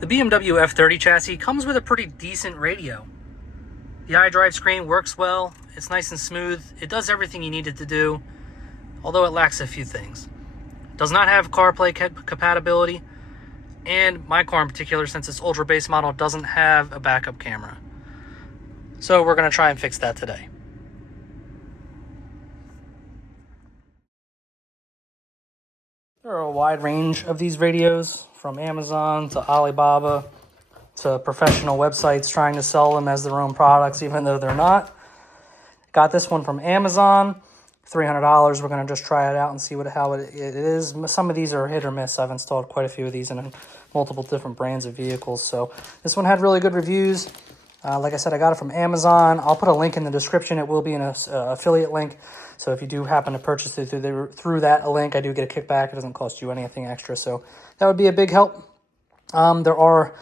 The BMW F30 chassis comes with a pretty decent radio. The iDrive screen works well, it's nice and smooth, it does everything you need it to do, although it lacks a few things. It does not have CarPlay compatibility, and my car in particular, since it's ultra base model, doesn't have a backup camera. So we're going to try and fix that today. There are a wide range of these radios, from Amazon to Alibaba to professional websites trying to sell them as their own products, even though they're not. Got this one from Amazon, $300. We're going to just try it out and see how it is. Some of these are hit or miss. I've installed quite a few of these in multiple different brands of vehicles. So this one had really good reviews. Like I said, I got it from Amazon. I'll put a link in the description. It will be an affiliate link. So if you do happen to purchase it through that link, I do get a kickback. It doesn't cost you anything extra. So that would be a big help. There are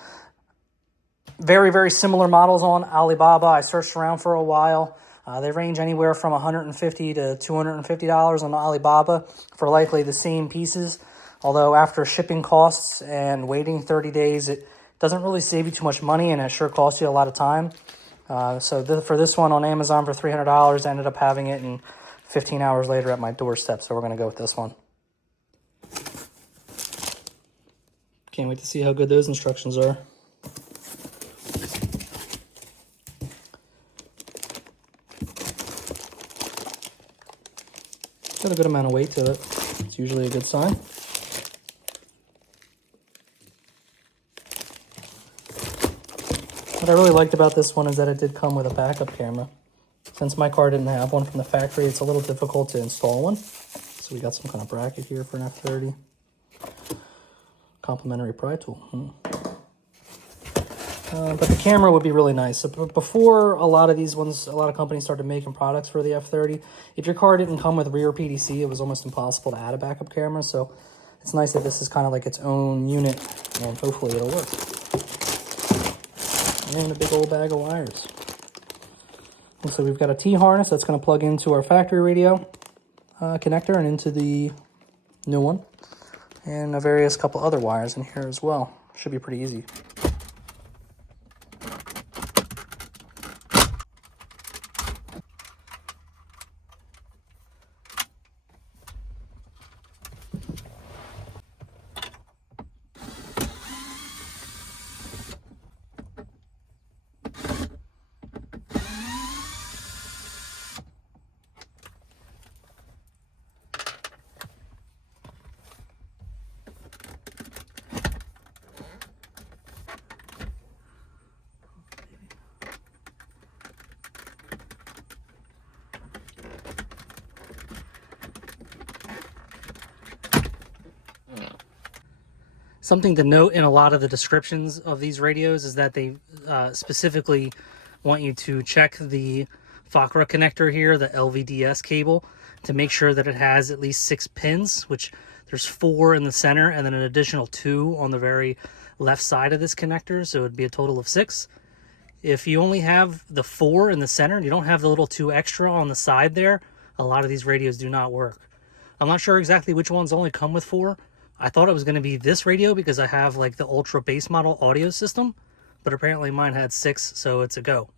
very, very similar models on Alibaba. I searched around for a while. They range anywhere from $150 to $250 on Alibaba for likely the same pieces. Although after shipping costs and waiting 30 days, it doesn't really save you too much money, and it sure costs you a lot of time. For this one on Amazon for $300, I ended up having it in 15 hours later at my doorstep. So we're going to go with this one. Can't wait to see how good those instructions are. Got a good amount of weight to it. It's usually a good sign. What I really liked about this one is that it did come with a backup camera. Since my car didn't have one from the factory, it's a little difficult to install one. So we got some kind of bracket here for an F30. Complimentary pry tool. But the camera would be really nice. So before a lot of companies started making products for the F30, if your car didn't come with rear PDC, it was almost impossible to add a backup camera. So it's nice that this is kind of like its own unit, and hopefully it'll work. And a big old bag of wires. And so we've got a T-harness that's going to plug into our factory radio connector and into the new one. And a various couple other wires in here as well. Should be pretty easy. Something to note in a lot of the descriptions of these radios is that they specifically want you to check the FACRA connector here, the LVDS cable, to make sure that it has at least 6 pins, which there's 4 in the center and then an additional 2 on the very left side of this connector, so it would be a total of 6. If you only have the 4 in the center and you don't have the little 2 extra on the side there, a lot of these radios do not work. I'm not sure exactly which ones only come with 4. I thought it was going to be this radio because I have like the ultra base model audio system, but apparently mine had 6, so it's a go.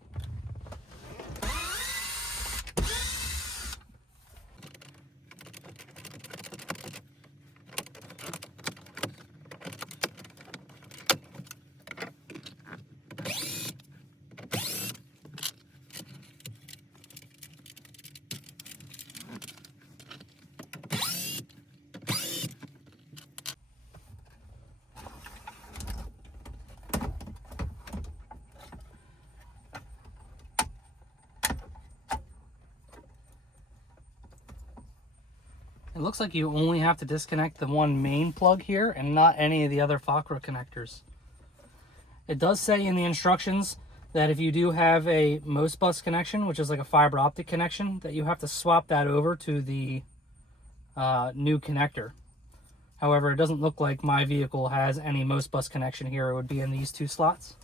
It looks like you only have to disconnect the one main plug here and not any of the other FACRA connectors. It does say in the instructions that if you do have a MOS bus connection, which is like a fiber optic connection, that you have to swap that over to the new connector. However, it doesn't look like my vehicle has any MOS bus connection here. It would be in these 2 slots.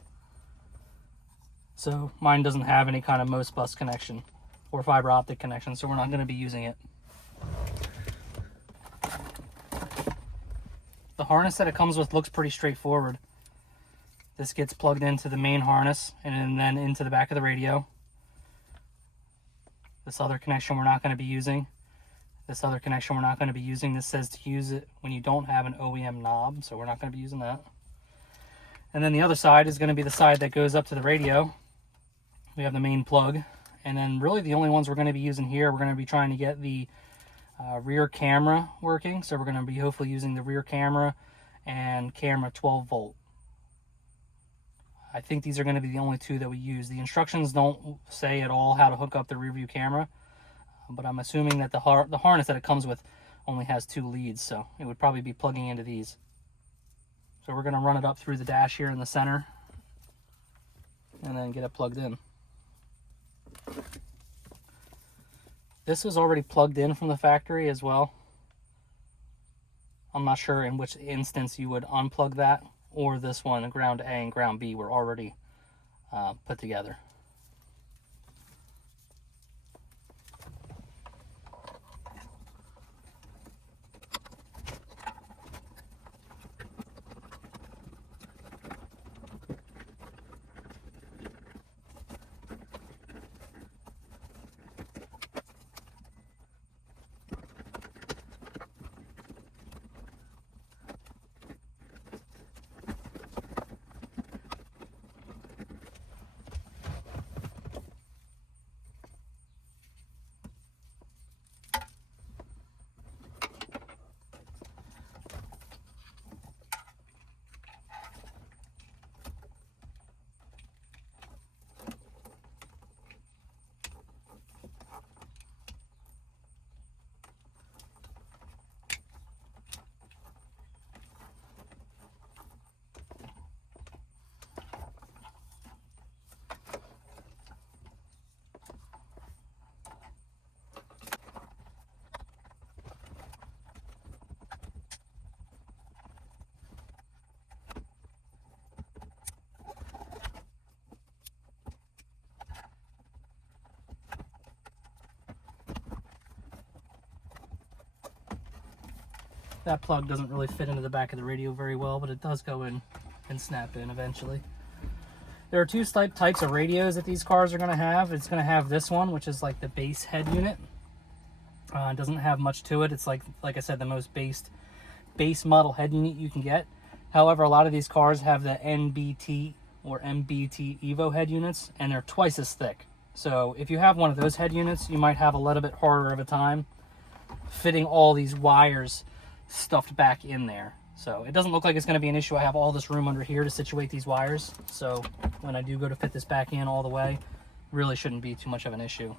So mine doesn't have any kind of MOS bus connection or fiber optic connection, so we're not going to be using it. The harness that it comes with looks pretty straightforward. This gets plugged into the main harness and then into the back of the radio. This other connection we're not going to be using. This other connection we're not going to be using. This says to use it when you don't have an OEM knob, so we're not going to be using that. And then the other side is going to be the side that goes up to the radio. We have the main plug. And then really the only ones we're going to be using here, we're going to be trying to get the rear camera working. So we're going to be hopefully using the rear camera and camera 12 volt. I think these are going to be the only two that we use. The instructions don't say at all how to hook up the rear view camera, but I'm assuming that the harness that it comes with only has 2 leads, so it would probably be plugging into these. So we're going to run it up through the dash here in the center and then get it plugged in. This is already plugged in from the factory as well. I'm not sure in which instance you would unplug that, or this one, ground A and ground B, were already put together. That plug doesn't really fit into the back of the radio very well, but it does go in and snap in eventually. There are 2 types of radios that these cars are going to have. It's going to have this one, which is like the base head unit. It doesn't have much to it. It's like I said, the most base model head unit you can get. However, a lot of these cars have the NBT or MBT Evo head units, and they're twice as thick. So if you have one of those head units, you might have a little bit harder of a time fitting all these wires stuffed back in there. So it doesn't look like it's going to be an issue. I have all this room under here to situate these wires, so when I do go to fit this back in all the way, really shouldn't be too much of an issue.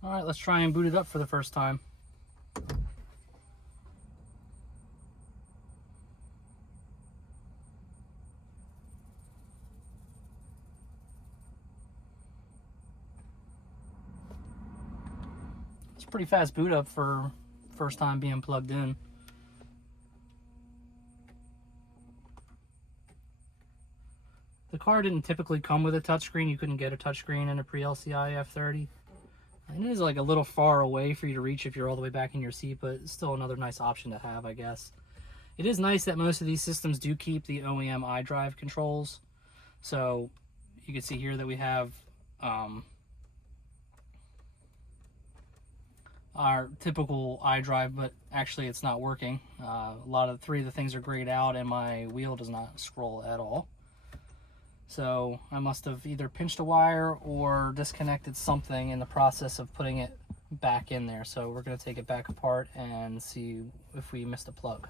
All right, let's try and boot it up for the first time. It's a pretty fast boot up for first time being plugged in. The car didn't typically come with a touchscreen. You couldn't get a touchscreen in a pre-LCI F30. And it is like a little far away for you to reach if you're all the way back in your seat, but it's still another nice option to have, I guess. It is nice that most of these systems do keep the OEM iDrive controls. So you can see here that we have our typical iDrive, but actually it's not working. Three of the things are grayed out and my wheel does not scroll at all. So I must have either pinched a wire or disconnected something in the process of putting it back in there. So we're going to take it back apart and see if we missed a plug.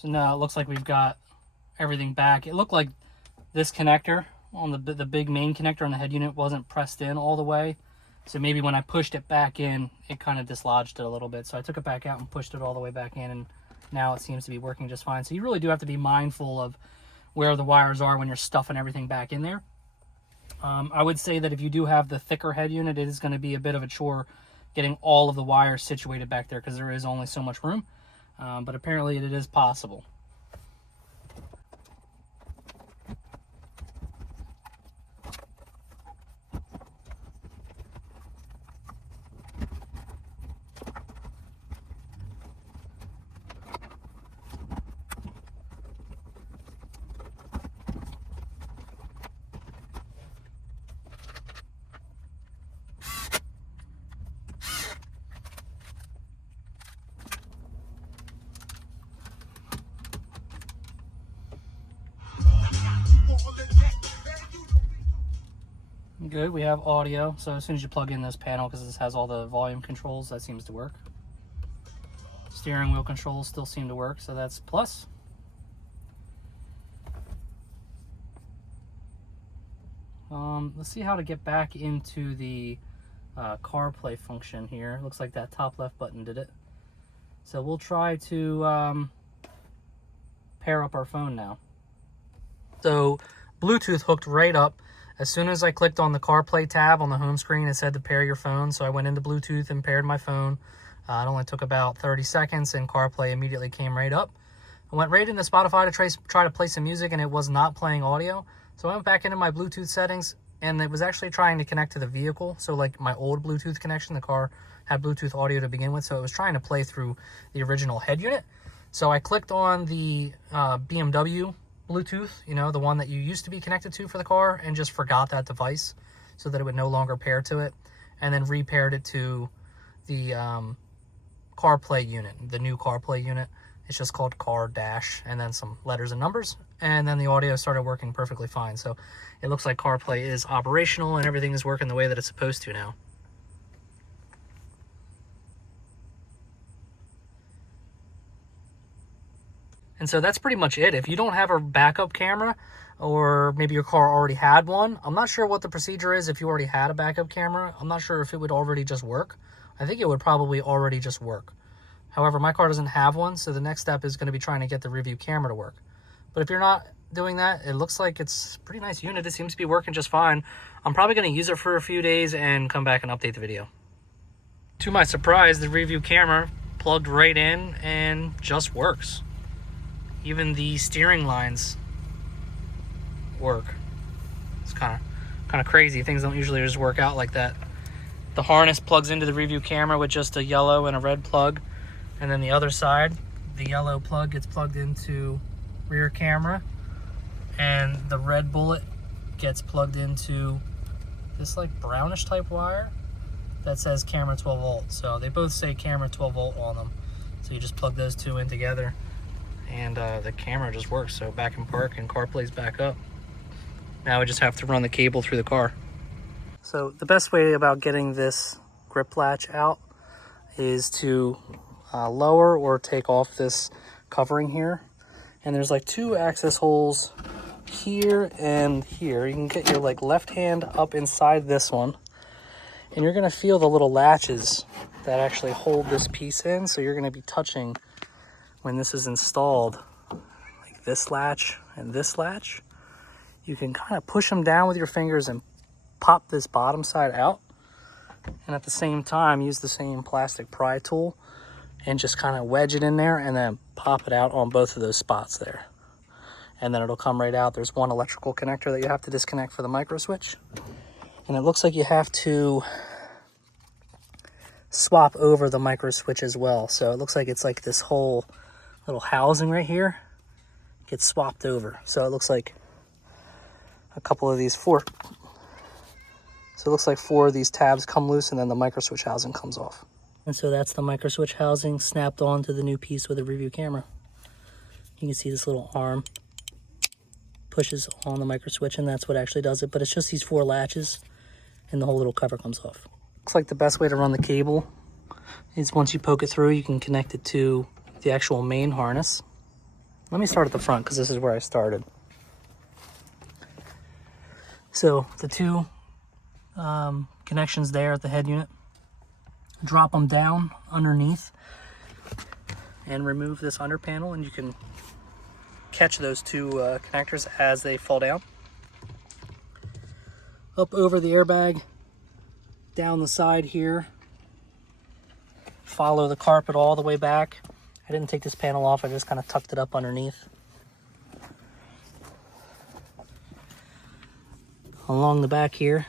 So now it looks like we've got everything back. It looked like this connector on the big main connector on the head unit wasn't pressed in all the way. So maybe when I pushed it back in, it kind of dislodged it a little bit. So I took it back out and pushed it all the way back in, and now it seems to be working just fine. So you really do have to be mindful of where the wires are when you're stuffing everything back in there. I would say that if you do have the thicker head unit, it is going to be a bit of a chore getting all of the wires situated back there because there is only so much room. But apparently it is possible. Good, we have audio, so as soon as you plug in this panel, because this has all the volume controls, that seems to work. Steering wheel controls still seem to work, so that's plus. Let's see how to get back into the CarPlay function here. Looks like that top left button did it. So we'll try to pair up our phone now. So Bluetooth hooked right up. As soon as I clicked on the CarPlay tab on the home screen, it said to pair your phone. So I went into Bluetooth and paired my phone. It only took about 30 seconds and CarPlay immediately came right up. I went right into Spotify to try to play some music, and it was not playing audio. So I went back into my Bluetooth settings, and it was actually trying to connect to the vehicle. So like my old Bluetooth connection, the car had Bluetooth audio to begin with. So it was trying to play through the original head unit. So I clicked on the BMW Bluetooth, you know, the one that you used to be connected to for the car, and just forgot that device so that it would no longer pair to it, and then repaired it to the CarPlay unit, the new CarPlay unit. It's just called Car Dash, and then some letters and numbers, and then the audio started working perfectly fine. So it looks like CarPlay is operational and everything is working the way that it's supposed to now. And so that's pretty much it. If you don't have a backup camera, or maybe your car already had one, I'm not sure what the procedure is if you already had a backup camera. I'm not sure if it would already just work. I think it would probably already just work. However, my car doesn't have one, so the next step is going to be trying to get the rear view camera to work. But if you're not doing that, it looks like it's a pretty nice unit. It seems to be working just fine. I'm probably going to use it for a few days and come back and update the video. To my surprise, the rear view camera plugged right in and just works. Even the steering lines work. It's kind of crazy. Things don't usually just work out like that. The harness plugs into the rear view camera with just a yellow and a red plug. And then the other side, the yellow plug gets plugged into rear camera. And the red bullet gets plugged into this like brownish type wire that says camera 12 volt. So they both say camera 12 volt on them. So you just plug those two in together, and the camera just works. So back in park and CarPlay's back up. Now we just have to run the cable through the car. So the best way about getting this grip latch out is to lower or take off this covering here. And there's like two access holes here and here. You can get your like left hand up inside this one, and you're gonna feel the little latches that actually hold this piece in. So you're gonna be touching, when this is installed, like this latch and this latch. You can kind of push them down with your fingers and pop this bottom side out, and at the same time use the same plastic pry tool and just kind of wedge it in there and then pop it out on both of those spots there, and then it'll come right out. There's one electrical connector that you have to disconnect for the micro switch, and it looks like you have to swap over the micro switch as well. So it looks like it's like this whole little housing right here gets swapped over. So it looks like a couple of these four of these tabs come loose, and then the micro switch housing comes off. And so that's the micro switch housing snapped onto the new piece with the rear view camera. You can see this little arm pushes on the micro switch, and that's what actually does it. But it's just these four latches, and the whole little cover comes off. Looks like the best way to run the cable is once you poke it through, you can connect it to the actual main harness. Let me start at the front because this is where I started. So the two connections there at the head unit, drop them down underneath and remove this under panel, and you can catch those two connectors as they fall down. Up over the airbag, down the side here, follow the carpet all the way back. I didn't take this panel off, I just kind of tucked it up underneath. Along the back here,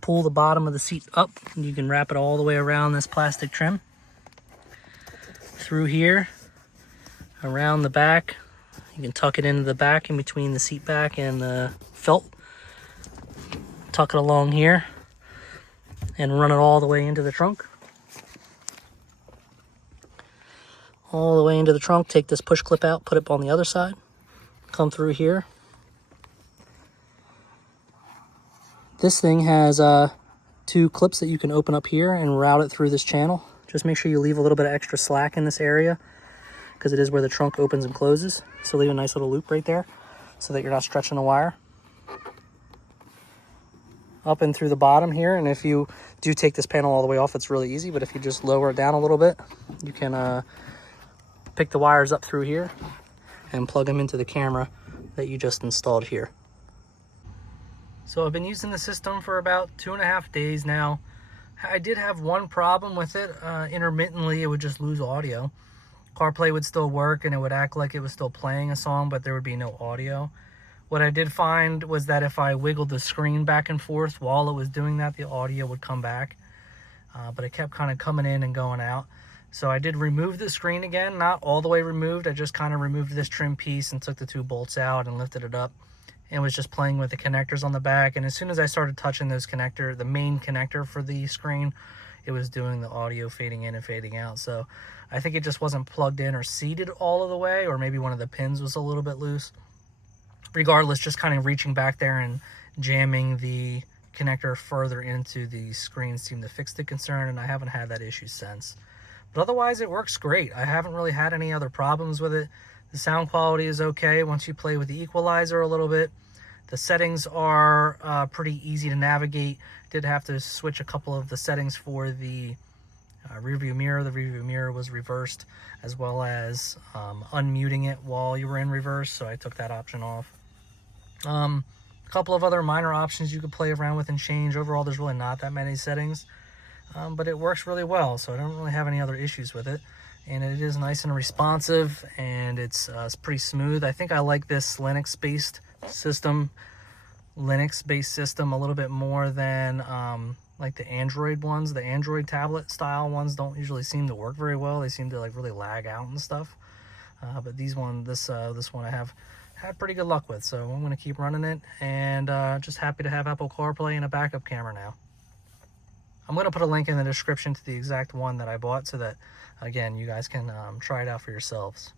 pull the bottom of the seat up, and you can wrap it all the way around this plastic trim. Through here, around the back, you can tuck it into the back in between the seat back and the felt. Tuck it along here and run it all the way into the trunk. All the way into the trunk, take this push clip out, put it on the other side, come through here. This thing has two clips that you can open up here and route it through this channel. Just make sure you leave a little bit of extra slack in this area because it is where the trunk opens and closes. So leave a nice little loop right there so that you're not stretching the wire. Up and through the bottom here, and if you do take this panel all the way off, it's really easy, but if you just lower it down a little bit, you can pick the wires up through here and plug them into the camera that you just installed here. So I've been using the system for about 2.5 days now. I did have one problem with it. Intermittently, it would just lose audio. CarPlay would still work and it would act like it was still playing a song, but there would be no audio. What I did find was that if I wiggled the screen back and forth while it was doing that, the audio would come back. But it kept kind of coming in and going out. So I did remove the screen again, not all the way removed. I just kind of removed this trim piece and took the two bolts out and lifted it up and was just playing with the connectors on the back. And as soon as I started touching those connector, the main connector for the screen, it was doing the audio fading in and fading out. So I think it just wasn't plugged in or seated all of the way, or maybe one of the pins was a little bit loose. Regardless, just kind of reaching back there and jamming the connector further into the screen seemed to fix the concern, and I haven't had that issue since. But otherwise, it works great. I haven't really had any other problems with it. The sound quality is okay once you play with the equalizer a little bit. The settings are pretty easy to navigate. Did have to switch a couple of the settings for the rear view mirror. The rear view mirror was reversed, as well as unmuting it while you were in reverse, so I took that option off. A couple of other minor options you could play around with and change. Overall, there's really not that many settings, but it works really well, so I don't really have any other issues with it. And it is nice and responsive, and it's pretty smooth. I think I like this Linux-based system a little bit more than like the Android ones. The Android tablet style ones don't usually seem to work very well. They seem to like really lag out and stuff. But this one I have had pretty good luck with, so I'm going to keep running it, and just happy to have Apple CarPlay and a backup camera now. I'm going to put a link in the description to the exact one that I bought so that, again, you guys can try it out for yourselves.